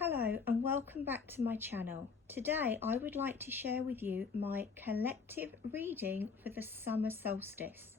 Hello and welcome back to my channel. Today I would like to share with you my collective reading for the summer solstice.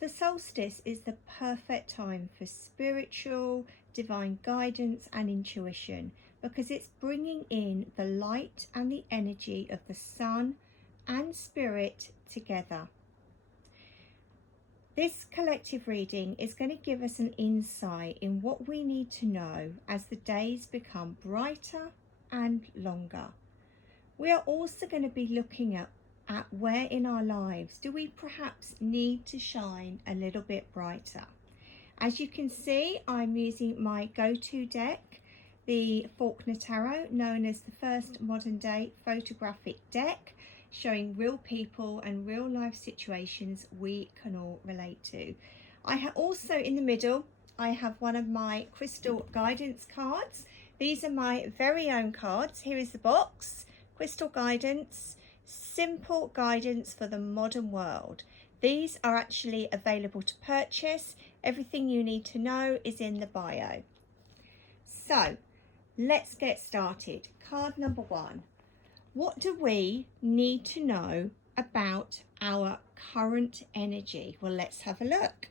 The solstice is the perfect time for spiritual, divine guidance and intuition because it's bringing in the light and the energy of the sun and spirit together. This collective reading is going to give us an insight in what we need to know as the days become brighter and longer. We are also going to be looking at where in our lives do we perhaps need to shine a little bit brighter. As you can see, I'm using my go-to deck, the Faulkner Tarot, known as the first modern day photographic deck, showing real people and real life situations we can all relate to. I have also in the middle, I have one of my crystal guidance cards. These are my very own cards. Here is the box, crystal guidance, simple guidance for the modern world. These are actually available to purchase. Everything you need to know is in the bio. So let's get started. Card number one. What do we need to know about our current energy? Well, let's have a look.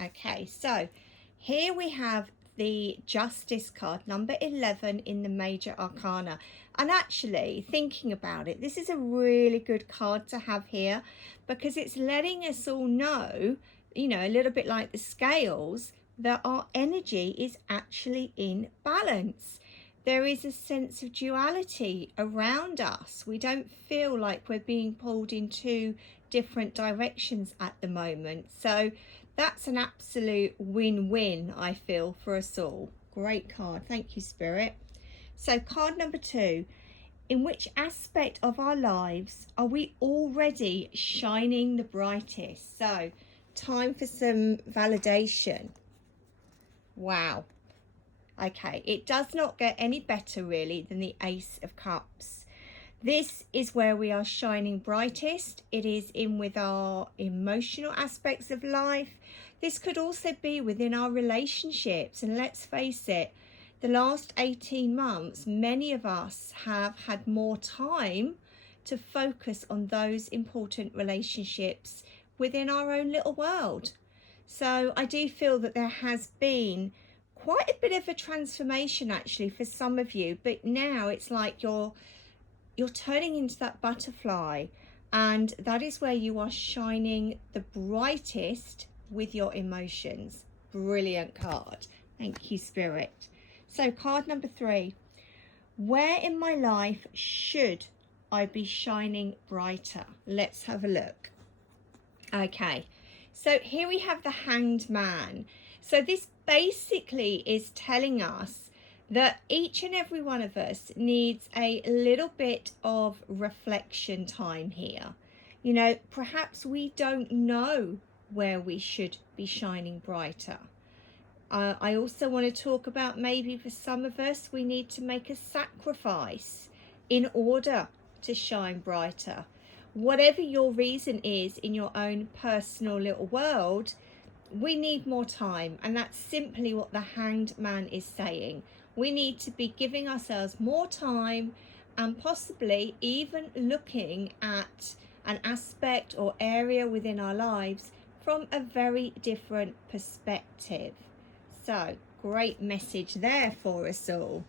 Okay, so here we have the Justice card, number 11 in the Major Arcana. And actually, thinking about it, this is a really good card to have here because it's letting us all know, you know, a little bit like the scales, that our energy is actually in balance. There is a sense of duality around us. We don't feel like we're being pulled in two different directions at the moment. So that's an absolute win-win, I feel, for us all. Great card. Thank you, Spirit. So card number two. In which aspect of our lives are we already shining the brightest? So time for some validation. Wow. Okay, it does not get any better really than the Ace of Cups. This is where we are shining brightest. It is in with our emotional aspects of life. This could also be within our relationships. And let's face it, the last 18 months, many of us have had more time to focus on those important relationships within our own little world. So I do feel that there has been quite a bit of a transformation actually for some of you, but now it's like you're turning into that butterfly, and that is where you are shining the brightest with your emotions. Brilliant card. Thank you, Spirit. So card number three. Where in my life should I be shining brighter? Let's have a look. Okay, so here we have the Hanged Man. So this basically is telling us that each and every one of us needs a little bit of reflection time here. You know, perhaps we don't know where we should be shining brighter. I also want to talk about maybe for some of us, we need to make a sacrifice in order to shine brighter. Whatever your reason is in your own personal little world, we need more time, and that's simply what the Hanged Man is saying. We need to be giving ourselves more time and possibly even looking at an aspect or area within our lives from a very different perspective. So great message there for us all.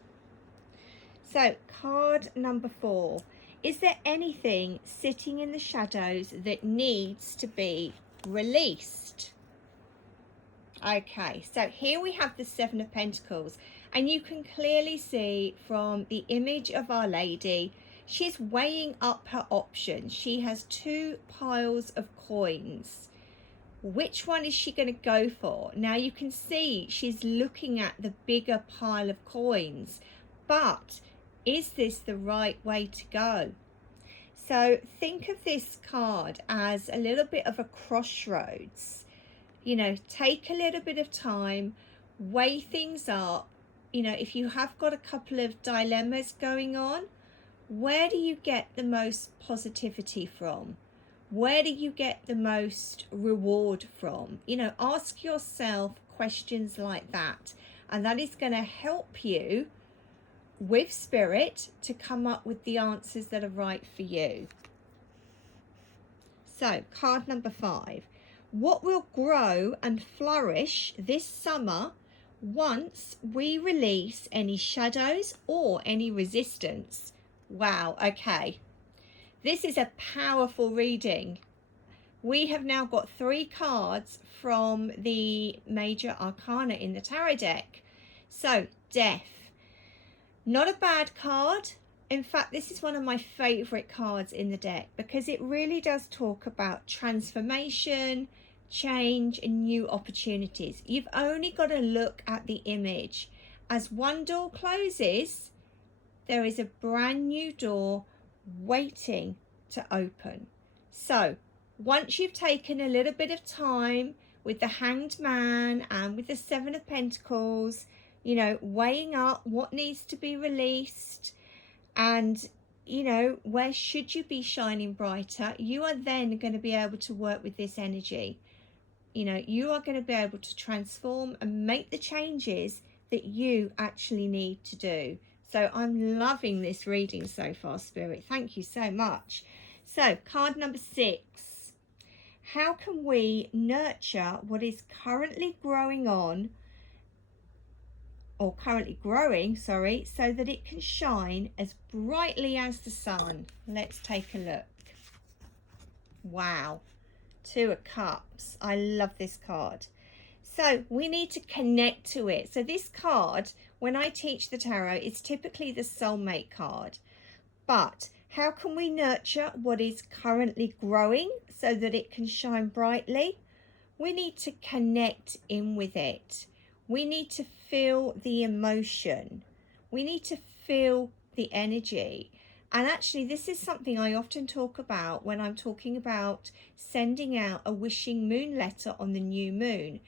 So card number four. Is there anything sitting in the shadows that needs to be released? Okay, so here we have the Seven of Pentacles, and you can clearly see from the image of Our Lady, she's weighing up her options. She has two piles of coins. Which one is she going to go for? Now you can see she's looking at the bigger pile of coins, but is this the right way to go? So think of this card as a little bit of a crossroads. You know, take a little bit of time, weigh things up. You know, if you have got a couple of dilemmas going on, where do you get the most positivity from? Where do you get the most reward from? You know, ask yourself questions like that and that is going to help you with spirit to come up with the answers that are right for you. So card number 5. What will grow and flourish this summer once we release any shadows or any resistance? Wow, okay. This is a powerful reading. We have now got 3 cards from the major arcana in the tarot deck. So, death. Not a bad card. In fact, this is one of my favorite cards in the deck because it really does talk about transformation, change, and new opportunities. You've only got to look at the image. As one door closes, there is a brand new door waiting to open. So once you've taken a little bit of time with the Hanged Man and with the 7 of Pentacles, you know, weighing up what needs to be released and, you know, where should you be shining brighter, you are then going to be able to work with this energy. You know, you are going to be able to transform and make the changes that you actually need to do. So I'm loving this reading so far, Spirit. Thank you so much. So card number 6. How can we nurture what is currently growing, so that it can shine as brightly as the sun? Let's take a look. Wow. 2 of Cups. I love this card. So we need to connect to it. So this card, when I teach the tarot, it's typically the soulmate card. But how can we nurture what is currently growing so that it can shine brightly? We need to connect in with it. We need to feel the emotion. We need to feel the energy. And actually, this is something I often talk about when I'm talking about sending out a wishing moon letter on the new moon.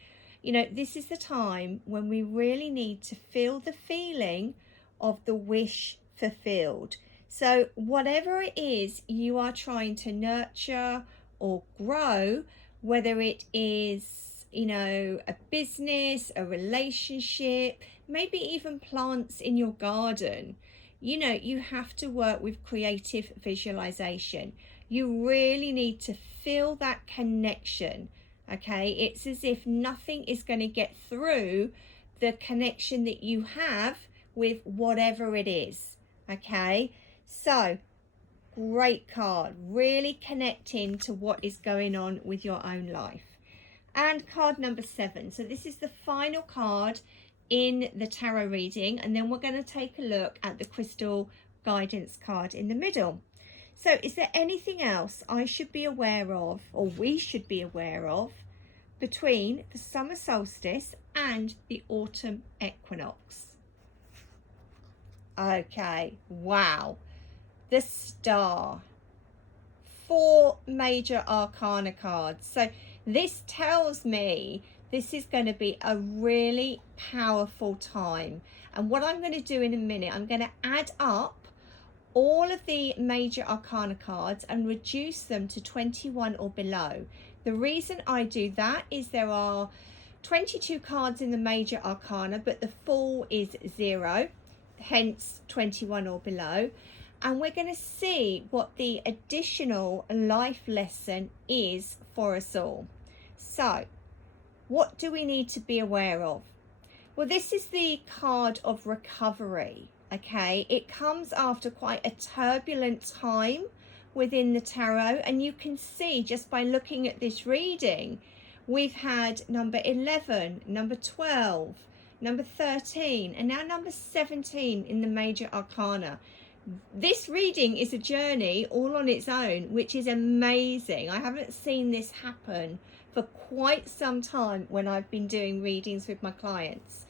You know, this is the time when we really need to feel the feeling of the wish fulfilled. So whatever it is you are trying to nurture or grow, whether it is, you know, a business, a relationship, maybe even plants in your garden, you know, you have to work with creative visualization. You really need to feel that connection, okay? It's as if nothing is going to get through the connection that you have with whatever it is, okay? So, great card, really connecting to what is going on with your own life. And card number 7. So this is the final card in the tarot reading, and then we're going to take a look at the crystal guidance card in the middle. So is there anything else I should be aware of, or we should be aware of, between the summer solstice and the autumn equinox? Okay, wow. The Star. 4 major arcana cards. So this tells me this is going to be a really powerful time. And what I'm going to do in a minute, I'm going to add up all of the major arcana cards and reduce them to 21 or below. The reason I do that is there are 22 cards in the major arcana, but the full is 0, hence 21 or below. And we're going to see what the additional life lesson is for us all. So, what do we need to be aware of? Well, this is the card of recovery, okay? It comes after quite a turbulent time within the tarot, and you can see just by looking at this reading, we've had number 11, number 12, number 13, and now number 17 in the major arcana. This reading is a journey all on its own, which is amazing. I haven't seen this happen for quite some time when I've been doing readings with my clients.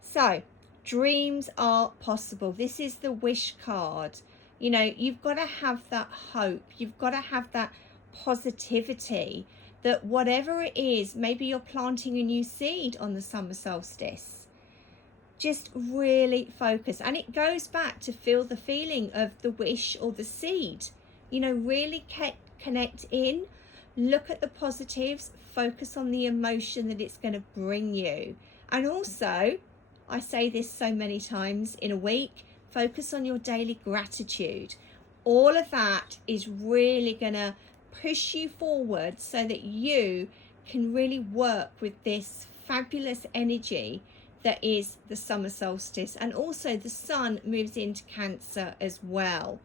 So, dreams are possible. This is the wish card. You know, you've got to have that hope. You've got to have that positivity that whatever it is, maybe you're planting a new seed on the summer solstice. Just really focus, and it goes back to feel the feeling of the wish or the seed. You know, really connect in, look at the positives, focus on the emotion that it's going to bring you, and also I say this so many times in a week, focus on your daily gratitude. All of that is really going to push you forward so that you can really work with this fabulous energy that is the summer solstice. And also the sun moves into Cancer as well.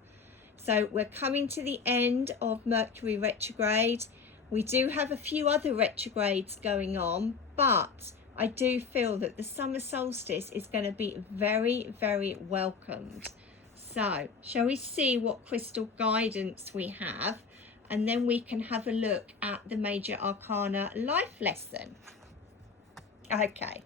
So we're coming to the end of Mercury retrograde. We do have a few other retrogrades going on, but I do feel that the summer solstice is going to be very, very welcomed. So shall we see what crystal guidance we have, and then we can have a look at the major arcana life lesson. Okay,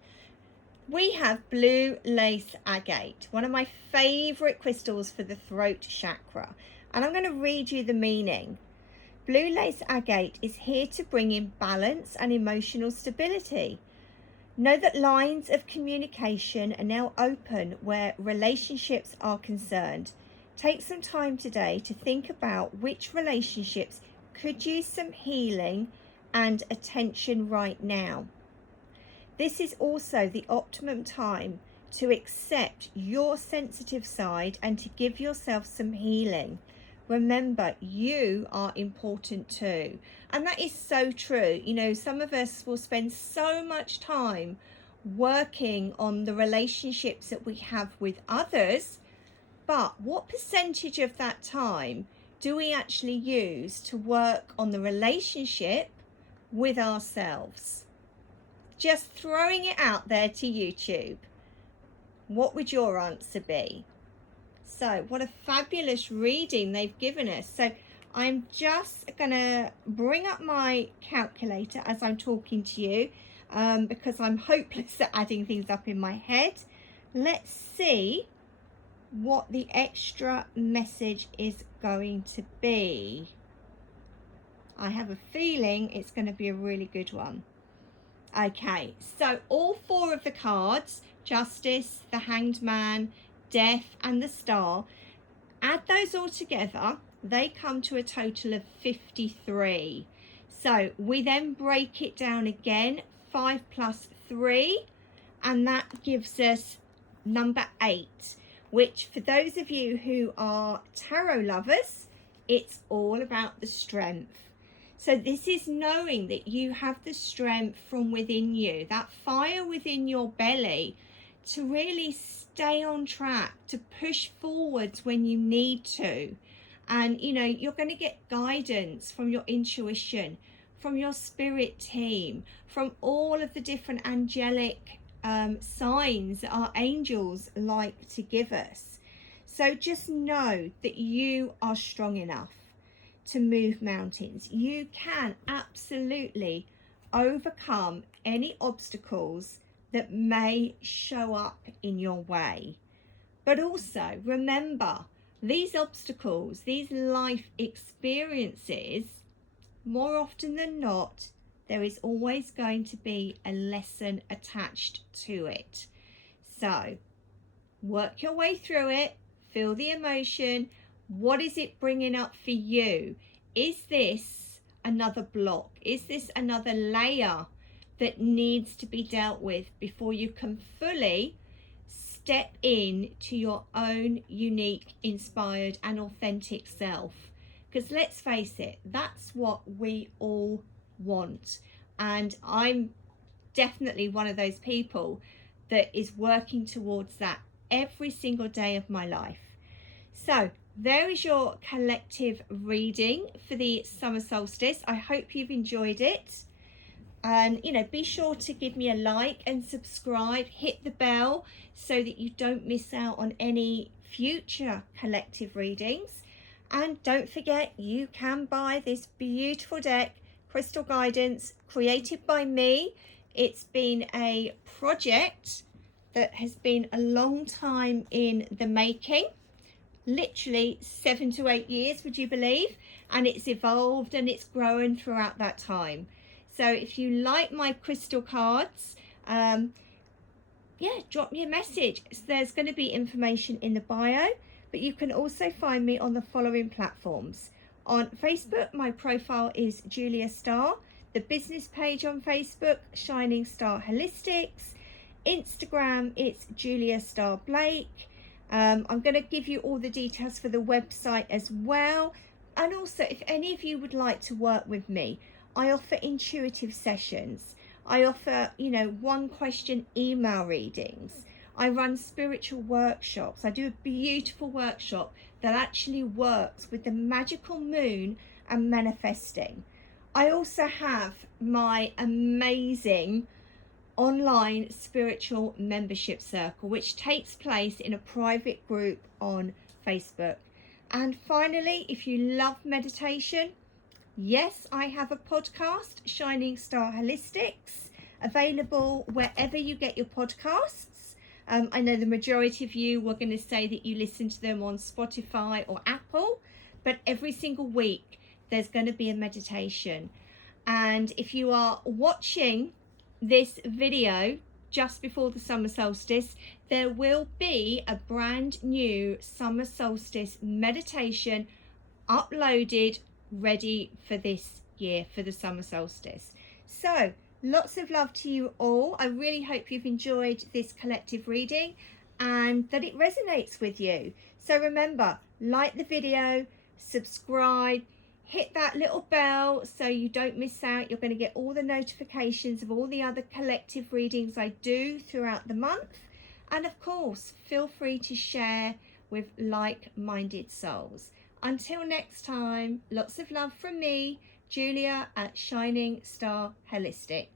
we have blue lace agate, one of my favorite crystals for the throat chakra, and I'm going to read you the meaning. Blue lace agate is here to bring in balance and emotional stability. Know that lines of communication are now open where relationships are concerned. Take some time today to think about which relationships could use some healing and attention right now. This is also the optimum time to accept your sensitive side and to give yourself some healing. Remember, you are important too. And that is so true. You know, some of us will spend so much time working on the relationships that we have with others, but what percentage of that time do we actually use to work on the relationship with ourselves? Just throwing it out there to YouTube. What would your answer be? So what a fabulous reading they've given us. So I'm just going to bring up my calculator as I'm talking to you, because I'm hopeless at adding things up in my head. Let's see what the extra message is going to be. I have a feeling it's going to be a really good one. Okay, so all four of the cards, Justice, the Hanged Man, Death and the Star, add those all together, they come to a total of 53. So we then break it down again, 5 plus 3, and that gives us number 8, which for those of you who are tarot lovers, it's all about the strength. So this is knowing that you have the strength from within you, that fire within your belly, to really stay on track, to push forwards when you need to. And you know, you're going to get guidance from your intuition, from your spirit team, from all of the different angelic signs that our angels like to give us. So just know that you are strong enough to move mountains. You can absolutely overcome any obstacles that may show up in your way. But also remember, these obstacles, these life experiences, more often than not, there is always going to be a lesson attached to it. So work your way through it, feel the emotion. What is it bringing up for you? Is this another block? Is this another layer that needs to be dealt with before you can fully step in to your own unique, inspired and authentic self? Because let's face it, that's what we all want. And I'm definitely one of those people that is working towards that every single day of my life. So there is your collective reading for the summer solstice. I hope you've enjoyed it. And you know, be sure to give me a like and subscribe, hit the bell so that you don't miss out on any future collective readings. And don't forget, you can buy this beautiful deck, Crystal Guidance, created by me. It's been a project that has been a long time in the making, literally 7 to 8 years, would you believe? And it's evolved and it's grown throughout that time. So if you like my crystal cards, yeah, drop me a message. So there's going to be information in the bio, but you can also find me on the following platforms. On Facebook, my profile is Julia Star. The business page on Facebook, Shining Star Holistics. Instagram, it's Julia Star Blake. I'm going to give you all the details for the website as well. And also, if any of you would like to work with me, I offer intuitive sessions. I offer, you know, 1-question email readings. I run spiritual workshops. I do a beautiful workshop that actually works with the magical moon and manifesting. I also have my amazing online spiritual membership circle, which takes place in a private group on Facebook. And finally, if you love meditation, yes, I have a podcast, Shining Star Holistics, available wherever you get your podcasts. I know the majority of you were going to say that you listen to them on Spotify or Apple, but every single week there's going to be a meditation. And if you are watching this video just before the summer solstice, there will be a brand new summer solstice meditation uploaded, ready for this year, for the summer solstice. So lots of love to you all. I really hope you've enjoyed this collective reading and that it resonates with you. So remember, like the video, subscribe, hit that little bell so you don't miss out. You're going to get all the notifications of all the other collective readings I do throughout the month. And of course, feel free to share with like-minded souls. Until next time, lots of love from me, Julia at Shining Star Holistic.